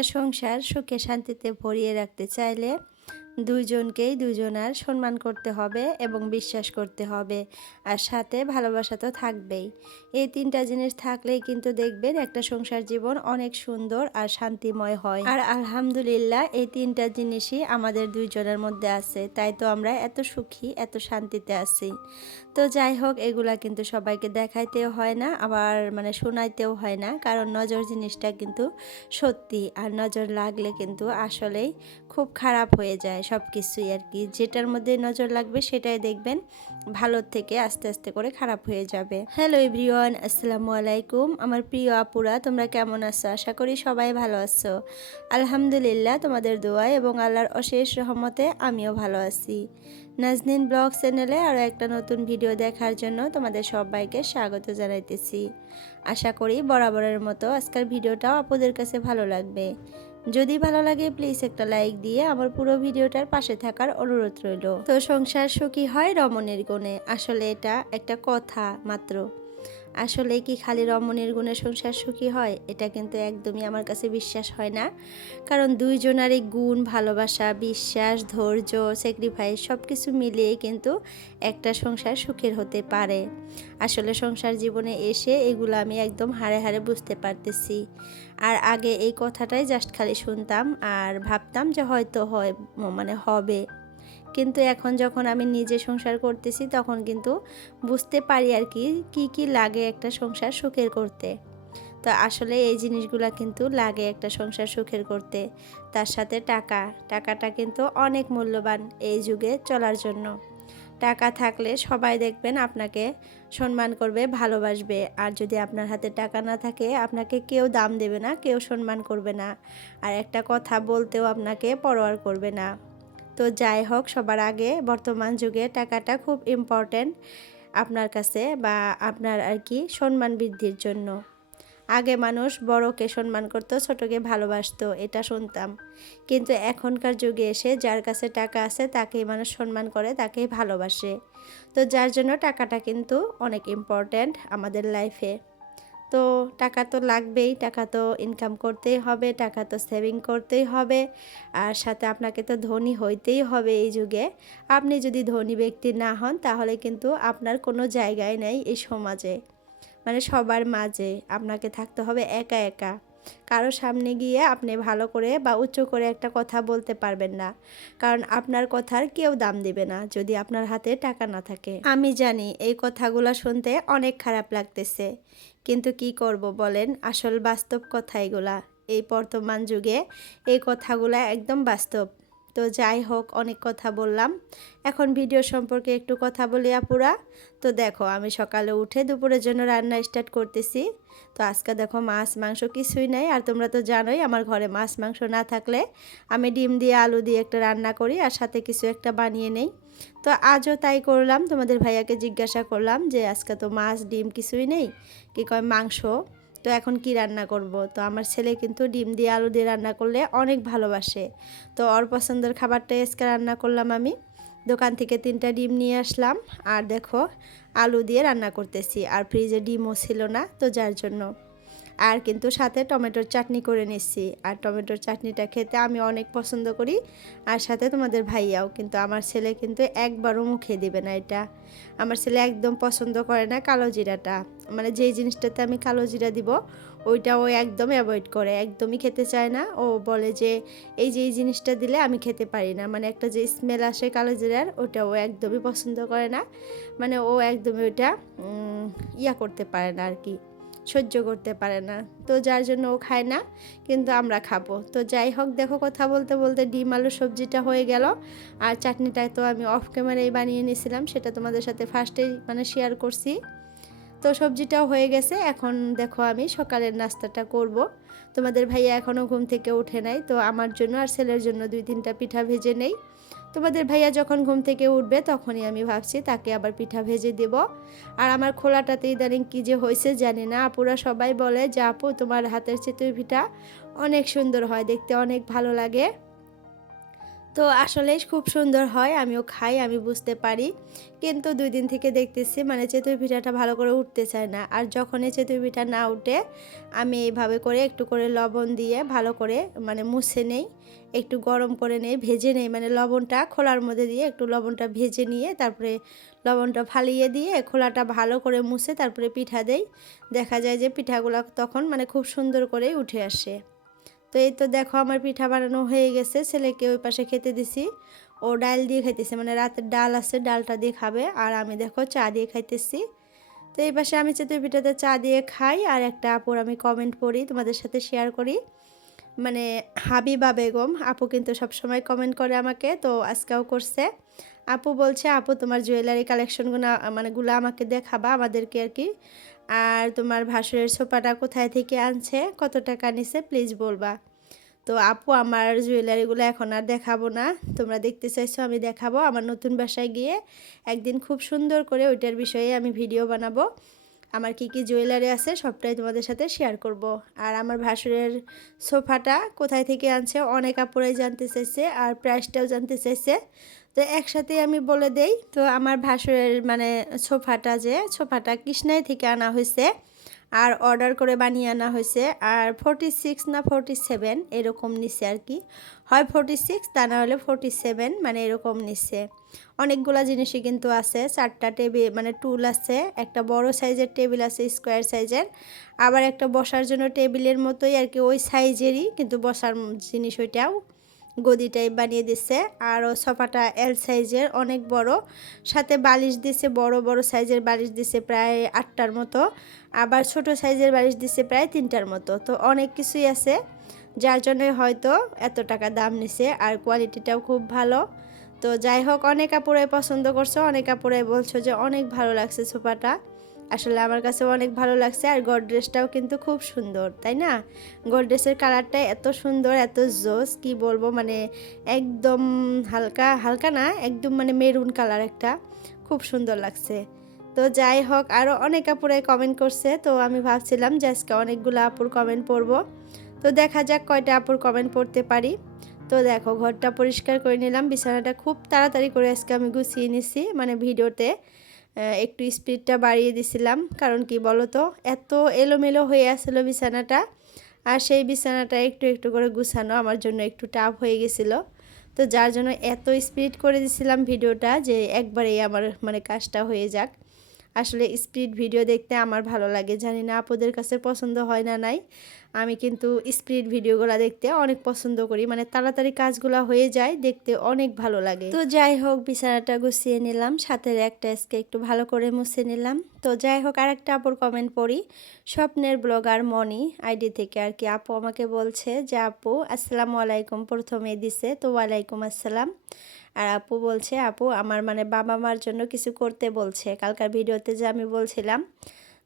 একটা সংসার সুখে শান্তিতে ভরিয়ে রাখতে চাইলে দুইজনকেই দুজনার সম্মান করতে হবে এবং বিশ্বাস করতে হবে, আর সাথে ভালোবাসা তো থাকবেই। এই তিনটা জিনিস থাকলেই কিন্তু দেখবেন একটা সংসার জীবন অনেক সুন্দর আর শান্তিময় হয়। আর আলহামদুলিল্লাহ এই তিনটা জিনিসই আমাদের দুইজনের মধ্যে আছে, তাই তো আমরা এত সুখী এত শান্তিতে আছি। তো যাই হোক, এগুলা কিন্তু সবাইকে দেখাইতেও হয় না, আবার শোনাইতেও হয় না, কারণ নজর জিনিসটা কিন্তু সত্যি, আর নজর লাগলে কিন্তু আসলেই খুব খারাপ হয়ে যায় সব কিছুই আর কি। যেটার মধ্যে নজর লাগবে সেটাই দেখবেন ভালোর থেকে আস্তে আস্তে করে খারাপ হয়ে যাবে। হ্যালো এভরিওয়ান, আসসালামু আলাইকুম আমার প্রিয় আপুরা, তোমরা কেমন আছো? আশা করি সবাই ভালো আছো। আলহামদুলিল্লাহ তোমাদের দোয়া এবং আল্লাহর অশেষ রহমতে আমিও ভালো আছি। নাজনীন ব্লগ চ্যানেলে আরও একটা নতুন ভিডিও দেখার জন্য তোমাদের সবাইকে স্বাগত জানাইতেছি। আশা করি বরাবরের মতো আজকের ভিডিওটাও আপুদের কাছে ভালো লাগবে। যদি ভালো লাগে প্লিজ একটা লাইক দিয়ে আমার পুরো ভিডিওটার পাশে থাকার অনুরোধ রইল। তো সংসার সুখী হয় রমণীর গুণে, আসলে এটা একটা কথা মাত্র। আসলে কি খালি রমণীর গুণে সংসার সুখী হয়? এটা কিন্তু একদমই আমার কাছে বিশ্বাস হয় না। কারণ দুইজনারই গুণ, ভালোবাসা, বিশ্বাস, ধৈর্য, স্যাক্রিফাইস সব কিছু মিলিয়ে কিন্তু একটা সংসার সুখের হতে পারে। আসলে সংসার জীবনে এসে এগুলো আমি একদম হাড়ে হাড়ে বুঝতে পারতেছি। আর আগে এই কথাটাই জাস্ট খালি শুনতাম আর ভাবতাম যে হয়তো হবে, কিন্তু এখন যখন আমি নিজে সংসার করতেছি তখন কিন্তু বুঝতে পারি আর কি কি লাগে একটা সংসার সুখের করতে। তো আসলে এই জিনিসগুলো কিন্তু লাগে একটা সংসার সুখের করতে। তার সাথে টাকাটা কিন্তু অনেক মূল্যবান এই যুগে চলার জন্য। টাকা থাকলে সবাই দেখবেন আপনাকে সম্মান করবে, ভালোবাসবে। আর যদি আপনার হাতে টাকা না থাকে আপনাকে কেউ দাম দেবে না, কেউ সম্মান করবে না, আর একটা কথা বলতেও আপনাকে পরোয়া করবে না। তো যাই হোক, সবার আগে বর্তমান যুগে টাকাটা খুব ইম্পর্ট্যান্ট আপনার কাছে, বা আপনার আর কি সম্মান বৃদ্ধির জন্য। আগে মানুষ বড়কে সম্মান করতো, ছোটকে ভালোবাসতো, এটা শুনতাম। কিন্তু এখনকার যুগে এসে যার কাছে টাকা আছে তাকেই মানুষ সম্মান করে, তাকেই ভালোবাসে। তো যার জন্য টাকাটা কিন্তু অনেক ইম্পর্ট্যান্ট আমাদের লাইফে। তো টাকা তো লাগবেই, টাকা তো ইনকাম করতেই হবে, টাকা তো সেভিং করতেই হবে, আর সাথে আপনাকে তো ধনী হইতেই হবে এই যুগে। আপনি যদি ধনী ব্যক্তি না হন তাহলে কিন্তু আপনার কোনো জায়গায় নেই এই সমাজে, সবার মাঝে আপনাকে থাকতে হবে একা একা। কারো সামনে গিয়ে আপনি ভালো করে বা উচ্চ করে একটা কথা বলতে পারবেন না, কারণ আপনার কথার কেউ দাম দেবে না যদি আপনার হাতে টাকা না থাকে। আমি জানি এই কথাগুলো শুনতে অনেক খারাপ লাগতেছে, কিন্তু কি করব বলেন, আসল বাস্তব কথা এগুলা। এই বর্তমান যুগে এই কথাগুলা একদম বাস্তব। তো যাই হোক, অনেক কথা বললাম, এখন ভিডিও সম্পর্কে একটু কথা বলি আপুরা। তো দেখো, আমি সকালে উঠে দুপুরের জন্য রান্না স্টার্ট করতেছি। তো আজকে দেখো মাছ মাংস কিছুই নাই, আর তোমরা তো জানোই আমার ঘরে মাছ মাংস না থাকলে আমি ডিম দিয়ে আলু দিয়ে একটা রান্না করি আর সাথে কিছু একটা বানিয়ে নেই। তো আজও তাই করলাম, তোমাদের ভাইয়াকে জিজ্ঞাসা করলাম যে আজকে তো মাছ ডিম কিছুই নেই, কি কয় মাংস, তো এখন কি রান্না করব। তো আমার ছেলে কিন্তু ডিম দিয়ে আলু দিয়ে রান্না করলে অনেক ভালোবাসে, তো ওর পছন্দের খাবারটা আজকে রান্না করলাম আমি। দোকান থেকে 3টা ডিম নিয়ে আসলাম, আর দেখো আলু দিয়ে রান্না করতেছি, আর ফ্রিজে ডিমও ছিল না, তো যার জন্য। আর কিন্তু সাথে টমেটোর চাটনি করে নিচ্ছি, আর টমেটোর চাটনিটা খেতে আমি অনেক পছন্দ করি, আর সাথে তোমাদের ভাইয়াও। কিন্তু আমার ছেলে কিন্তু একবারও মুখে দিবে না এটা। আমার ছেলে একদম পছন্দ করে না কালো জিরাটা, যেই জিনিসটাতে আমি কালো জিরা দিব ওইটা ও একদম অ্যাভয়েড করে, একদমই খেতে চায় না। ও বলে যে এই জিনিসটা দিলে আমি খেতে পারি না, একটা যে স্মেল আসে কালো জিরার, ওটা ও একদমই পছন্দ করে না। ও একদমই ওইটা করতে পারে না আর কি, সহ্য করতে পারে না। তো যার জন্য ও খায় না, কিন্তু আমরা খাবো। তো যাই হোক, দেখো কথা বলতে বলতে ডিম আলু সবজিটা হয়ে গেল, আর চাটনিটা তো আমি অফ ক্যামেরায় বানিয়ে নিয়েছিলাম, সেটা তোমাদের সাথে ফার্স্টেই শেয়ার করছি। তো সবজিটাও হয়ে গেছে, এখন দেখো আমি সকালের নাস্তাটা করব। তোমাদের ভাইয়া এখনও ঘুম থেকে উঠে নাই, তো আমার জন্য আর ছেলের জন্য 2-3টা পিঠা ভেজে নেই। তোমাদের ভাইয়া যখন ঘুম থেকে উঠবে তখনই আমি ভাবছি তাকে আবার পিঠা ভেজে দেব। আর আমার খোলাটাতে ইদানিং কী যে হয়েছে জানি না, আপুরা সবাই বলে যে আপু তোমার হাতের চিতই পিঠা অনেক সুন্দর হয়, দেখতে অনেক ভালো লাগে। তো তো আসলেই খুব সুন্দর হয়, আমিও খাই, আমি বুঝতে পারি। কিন্তু ২ দিন থেকে দেখতেছি মানে চিতই পিঠাটা ভালো করে উঠতে চায় না। আর যখনই চিতই পিঠা না উঠে আমি এইভাবে করে একটু করে লবণ দিয়ে ভালো করে মানে মুছে নেই, একটু গরম করে নেই, ভেজে নেই, মানে লবণটা খোলার মধ্যে দিয়ে একটু লবণটা ভেজে নিয়ে তারপরে লবণটা ফালিয়ে দিয়ে খোলাটা ভালো করে মুছে তারপরে পিঠা দেই। দেখা যায় যে পিঠাগুলো তখন মানে খুব সুন্দর করেই উঠে আসে। তো এই তো দেখো আমার পিঠা বানানো হয়ে গেছে, ছেলেকে ওই পাশে খেতে দিছি, ও ডাল দিয়ে খাইতেছে, মানে রাতের ডাল আছে, ডালটা দিয়ে খাবে, আর আমি দেখো চা দিয়ে খাইতেছি। তো এই পাশে আমি চিতই পিঠাতে চা দিয়ে খাই। আর একটা আপুর আমি কমেন্ট পড়ি, তোমাদের সাথে শেয়ার করি, মানে হাবিবা বেগম আপু কিন্তু সবসময় কমেন্ট করে আমাকে, তো আজকেও করছে। আপু বলছে, আপু তোমার জুয়েলারি কালেকশনগুলো মানে গুলো আমাকে দেখাবা আমাদেরকে আর কি, আর তোমার ভাসুরের সোফাটা কোথায় থেকে আনছে, কত টাকা নিছে প্লিজ বলবা। তো আপু আমার জুয়েলারিগুলো এখন আর দেখাবো না, তোমরা দেখতে চাইছো আমি দেখাবো আমার নতুন বাসায় গিয়ে একদিন খুব সুন্দর করে ওইটার বিষয়ে আমি ভিডিও বানাবো। আমার কি কি জুয়েলারি আছে সবটাই তোমাদের সাথে শেয়ার করব। আর আমার ভাসুরের সোফাটা কোথায় থেকে আনছে অনেক আপুরাই জানতে চাইছে, আর প্রাইসটাও জানতে চাইছে, তো একসাথে আমি বলে দেই। তো আমার ভাসুরের মানে সোফাটা কৃষ্ণাই থেকে আনা হয়েছে, আর অর্ডার করে বানিয়ে আনা হয়েছে, আর 46 না 47 এরকম নিচ্ছে আর কি, হয় 46 তা না হলে 47 মানে এরকম নিচ্ছে। অনেকগুলা জিনিসই কিন্তু আছে, 4টা টেবিল মানে টুল আছে, একটা বড় সাইজের টেবিল আছে স্কোয়ার সাইজের, আবার একটা বসার জন্য টেবিলের মতোই আর কি ওই সাইজেরই কিন্তু বসার জিনিস, ওইটাও গদি টাইপ বানিয়ে দিচ্ছে। আর ও সোফাটা এল সাইজের অনেক বড়, সাথে বালিশ দিছে, বড় বড় সাইজের বালিশ দিছে প্রায় 8টার মতো, আবার ছোট সাইজের বালিশ দিছে প্রায় 3টার মতো। তো অনেক কিছুই আছে, যার জন্য হয়তো এত টাকা দাম নিছে, আর কোয়ালিটিটাও খুব ভালো। তো যাই হোক, অনেক আপুরাই পছন্দ করছো, অনেক আপুরাই বলছো যে অনেক ভালো লাগছে সোফাটা, আসলে আমার কাছে অনেক ভালো লাগছে। আর গডরেজটাও কিন্তু খুব সুন্দর, তাই না? গডরেজের কালারটা এত সুন্দর, এত জোস, কি বলবো, মানে একদম হালকা হালকা না, একদম মানে মেরুন কালার একটা, খুব সুন্দর লাগছে। তো যাই হোক, আরও অনেক আপুরাই কমেন্ট করছে, তো আমি ভাবছিলাম যে আজকে অনেকগুলো আপুর কমেন্ট পড়বো, তো দেখা যাক কয়টা আপুর কমেন্ট পড়তে পারি। তো দেখো, ঘরটা পরিষ্কার করে নিলাম, বিছানাটা খুব তাড়াতাড়ি করে আজকে আমি গুছিয়ে নিছি, মানে ভিডিওতে একটু স্পিডটা বাড়িয়ে দিছিলাম, কারণ কি বলো তো, এত এলোমেলো হয়ে আসছিলো বিছানাটা, আর সেই বিছানাটা একটু একটু করে গুছানো আমার জন্য একটু টাফ হয়ে গেছিলো। তো যার জন্য এত স্পিড করে দিছিলাম ভিডিওটা যে একবারেই আমার মানে কাজটা হয়ে যাক। আসলে স্পিড ভিডিও দেখতে আমার ভালো লাগে, জানি না আপুদের কাছে পছন্দ হয় না নাই, আমি কিন্তু স্পিড ভিডিওগুলো দেখতে অনেক পছন্দ করি, মানে তাড়াতাড়ি কাজগুলো হয়ে যায়, দেখতে অনেক ভালো লাগে। তো যাই হোক, বিছানাটা গুছিয়ে নিলাম, সাথে একটা আজকে একটু ভালো করে মুছে নিলাম। তো যাই হোক, আরেকটা আপুর কমেন্ট পড়ি, স্বপ্নের ব্লগার মনি আইডি থেকে আর কি, আপু আমাকে বলছে যে আপু আসসালামু আলাইকুম, প্রথমে দিছে তো ওয়ালাইকুম আসসালাম। আর আপু বলছে, আপু আমার মানে বাবা মার জন্য কিছু করতে বলছে, কালকার ভিডিওতে যে আমি বলছিলাম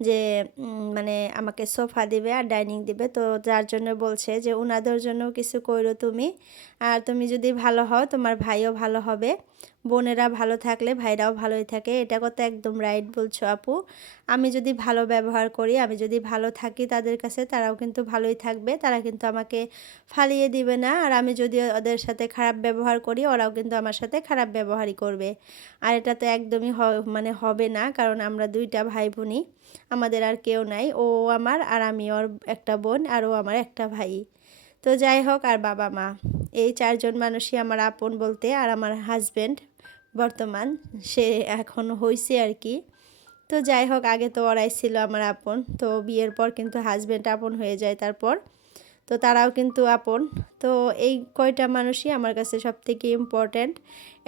যে মানে আমাকে সোফা দিবে আর ডাইনিং দিবে, তো যার জন্য বলছে যে উনাদের জন্য কিছু কইরো তুমি, আর তুমি যদি ভালো হও তোমার ভাইও ভালো হবে, বোনেরা ভালো থাকলে ভাইরাও ভালোই থাকে, এটা কথা একদম রাইট বলছো আপু। আমি যদি ভালো ব্যবহার করি, আমি যদি ভালো থাকি তাদের কাছে, তারাও কিন্তু ভালোই থাকবে, তারা কিন্তু আমাকে ফালিয়ে দিবে না, আর আমি যদি ওদের সাথে খারাপ ব্যবহার করি ওরাও কিন্তু আমার সাথে খারাপ ব্যবহারই করবে। আর এটা তো একদমই মানে হবে না, কারণ আমরা 2টা ভাই বোনই, আমাদের আর কেউ নাই, ও আমার আর আমি ওর একটা বোন, আর ও আমার একটা ভাই। তো যাই হোক, আর বাবা মা, এই 4জন মানুষই আমার আপন বলতে, আর আমার হাজব্যান্ড বর্তমান সে এখন হয়েছে আর কি। তো যাই হোক, আগে তো ওরাই ছিল আমার আপন, তো বিয়ের পর কিন্তু হাজব্যান্ড আপন হয়ে যায় তারপর, তো তারাও কিন্তু আপন। তো এই কয়টা মানুষই আমার কাছে সবথেকে ইম্পর্ট্যান্ট,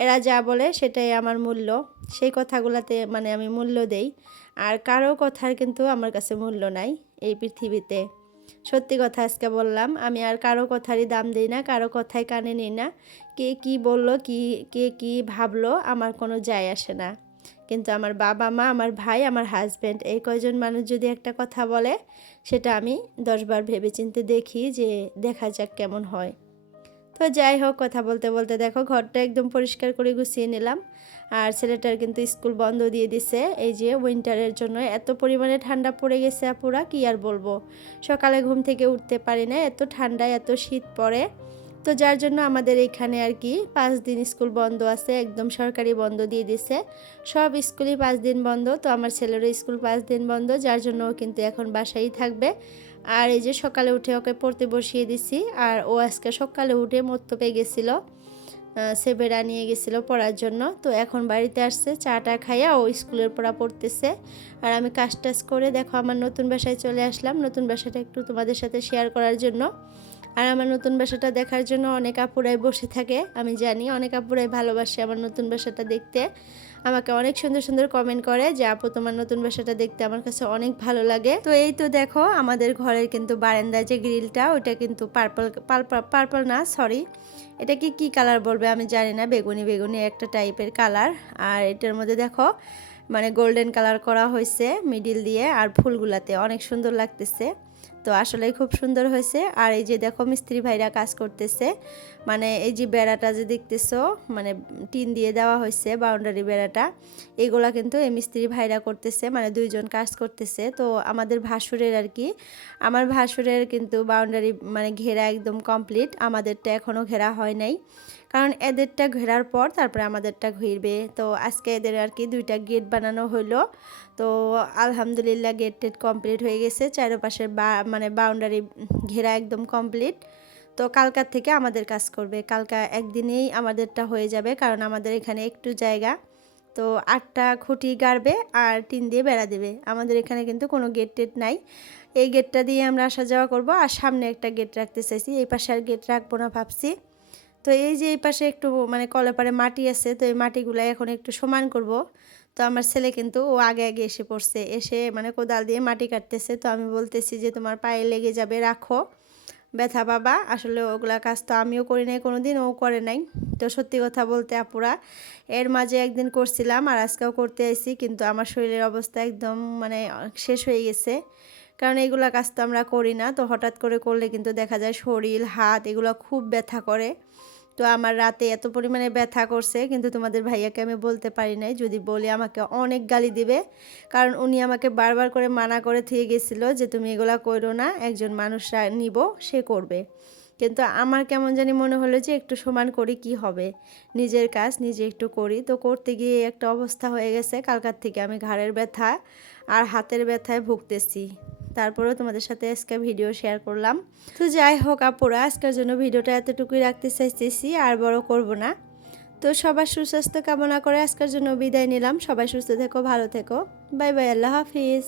এরা যা বলে সেটাই আমার মূল্য, সেই কথাগুলোতে মানে আমি মূল্য দেই, আর কারো কথার কিন্তু আমার কাছে মূল্য নাই এই পৃথিবীতে। সত্যি কথা আজকে বললাম, আমি আর কারো কথারই দাম দিই না, কারো কথাই কানে নিই না, কে কি বললো, কে কি ভাবলো আমার কোনো যায় আসে না। কিন্তু আমার বাবা মা, আমার ভাই, আমার হাজব্যান্ড, এই কয়জন মানুষ যদি একটা কথা বলে, সেটা আমি 10বার ভেবেচিন্তে দেখি যে দেখা যাক কেমন হয়। তো যাই হোক, কথা বলতে বলতে দেখো ঘরটা একদম পরিষ্কার করে গুছিয়ে নিলাম। আর ছেলেটার কিন্তু স্কুল বন্ধ দিয়ে দিছে, এই যে উইন্টারের জন্য এত পরিমাণে ঠান্ডা পড়ে গেছে আপুরা, কি আর বলবো, সকালে ঘুম থেকে উঠতে পারি না, এত ঠান্ডা এত শীত পড়ে, তো যার জন্য আমাদের এখানে আর কি 5 দিন স্কুল বন্ধ আছে, একদম সরকারি বন্ধ দিয়ে দিছে। সব স্কুলই 5 দিন বন্ধ, তো আমার ছেলেরও স্কুল 5 দিন বন্ধ, যার জন্য ও কিন্তু এখন বাসায় থাকবে। আর এই যে সকালে উঠে ওকে পড়তে বসিয়ে দিছি, আর ও আজকে সকালে উঠে মত্ত পেয়ে গেছিলো, সেবেরা নিয়ে গেছিলো পড়ার জন্য। তো এখন বাড়িতে আসছে, চাটা খাইয়া ও স্কুলের পড়া পড়তেছে। আর আমি কাজ টাজ করে দেখো আমার নতুন বাসায় চলে আসলাম, নতুন বাসাটা একটু তোমাদের সাথে শেয়ার করার জন্য। আর আমার নতুন বাসাটা দেখার জন্য অনেক আপুরাই বসে থাকে, আমি জানি অনেক আপুরাই ভালোবাসে আমার নতুন বাসাটা দেখতে। আমাকে অনেক সুন্দর সুন্দর কমেন্ট করে যে আপু তোমার নতুন বাসাটা দেখতে আমার কাছে অনেক ভালো লাগে। তো এই তো দেখো আমাদের ঘরের কিন্তু বারান্দায় যে গ্রিলটা, ওইটা কিন্তু পার্পল না, সরি, এটা কি কালার বলবে আমি জানি না, বেগুনি বেগুনি একটা টাইপের কালার। আর এটার মধ্যে দেখো মানে গোল্ডেন কালার করা হয়েছে মিডিল দিয়ে, আর ফুলগুলাতে অনেক সুন্দর লাগতেছে। তো আসলে খুব সুন্দর হয়েছে। আর এই যে দেখো মিস্ত্রি ভাইরা কাজ করতেছে, মানে এই যে বেড়াটা যে দেখতেছো মানে টিন দিয়ে দেওয়া হয়েছে বাউন্ডারি বেড়াটা, এগুলা কিন্তু এই মিস্ত্রি ভাইরা করতেছে, মানে দুইজন কাজ করতেছে। তো আমাদের ভাসুরের আর কি, আমার ভাসুরের কিন্তু বাউন্ডারি মানে ঘেরা একদম কমপ্লিট, আমাদেরটা এখনও ঘেরা হয় নাই, কারণ এদেরটা ঘেরার পর তারপরে আমাদেরটা ঘিরবে। তো আজকে এদের আর কি 2টা গেট বানানো হলো। তো আলহামদুলিল্লাহ গেট টেট কমপ্লিট হয়ে গেছে, চারপাশের মানে বাউন্ডারি ঘেরা একদম কমপ্লিট। তো কালকার থেকে আমাদের কাজ করবে, কালকা একদিনেই আমাদেরটা হয়ে যাবে, কারণ আমাদের এখানে একটু জায়গা। তো 8টা খুঁটি গাড়বে আর টিন দিয়ে বেড়া দেবে। আমাদের এখানে কিন্তু কোনো গেট টেট নাই, এই গেটটা দিয়ে আমরা আসা যাওয়া করব। আর সামনে একটা গেট রাখতে চাইছি, এই পাশে আর গেট রাখবো না ভাবছি। তো এই যে এই পাশে একটু মানে কলেপারে মাটি আছে, তো এই মাটিগুলো এখন একটু সমান করব। তো আমার ছেলে কিন্তু ও আগে আগে এসে পড়ছে, এসে মানে কোদাল দিয়ে মাটি কাটতেছে। তো আমি বলতেছি যে তোমার পায়ে লেগে যাবে, রাখো, ব্যথা বাবা। আসলে ওগুলা কাজ তো আমিও করি নাই কোনো দিন, ও করে নাই। তো সত্যি কথা বলতে আপুরা, এর মাঝে একদিন করছিলাম আর আজকেও করতে আইছি, কিন্তু আমার শরীরের অবস্থা একদম মানে শেষ হয়ে গেছে, কারণ এইগুলা কাজ তো আমরা করি না। তো হঠাৎ করে করলে কিন্তু দেখা যায় শরীর হাত এগুলো খুব ব্যথা করে। তো আমার রাতে এত পরিমাণে ব্যথা করছে, কিন্তু তোমাদের ভাইয়াকে আমি বলতে পারি নাই, যদি বলি আমাকে অনেক গালি দিবে, কারণ উনি আমাকে বারবার করে মানা করে দিয়ে গেছিলো যে তুমি এগুলা করো না, একজন মানুষরা নিব সে করবে। কিন্তু আমার কেমন জানি মনে হলো যে একটু সমান করি, কি হবে, নিজের কাজ নিজে একটু করি। তো করতে গিয়ে একটা অবস্থা হয়ে গেছে, কালকার থেকে আমি ঘাড়ের ব্যথা আর হাতের ব্যথায় ভুগতেছি। তারপরেও তোমাদের সাথে আজকে ভিডিও শেয়ার করলাম। তো যাই হোক আপুরা, আজকের জন্য ভিডিওটা এতটুকুই রাখতে চাইতেছি, আর বড় করব না। তো সবার সুস্বাস্থ্য কামনা করে আজকের জন্য বিদায় নিলাম। সবাই সুস্থ থেকো, ভালো থেকো, বাই বাই, আল্লাহ হাফিজ।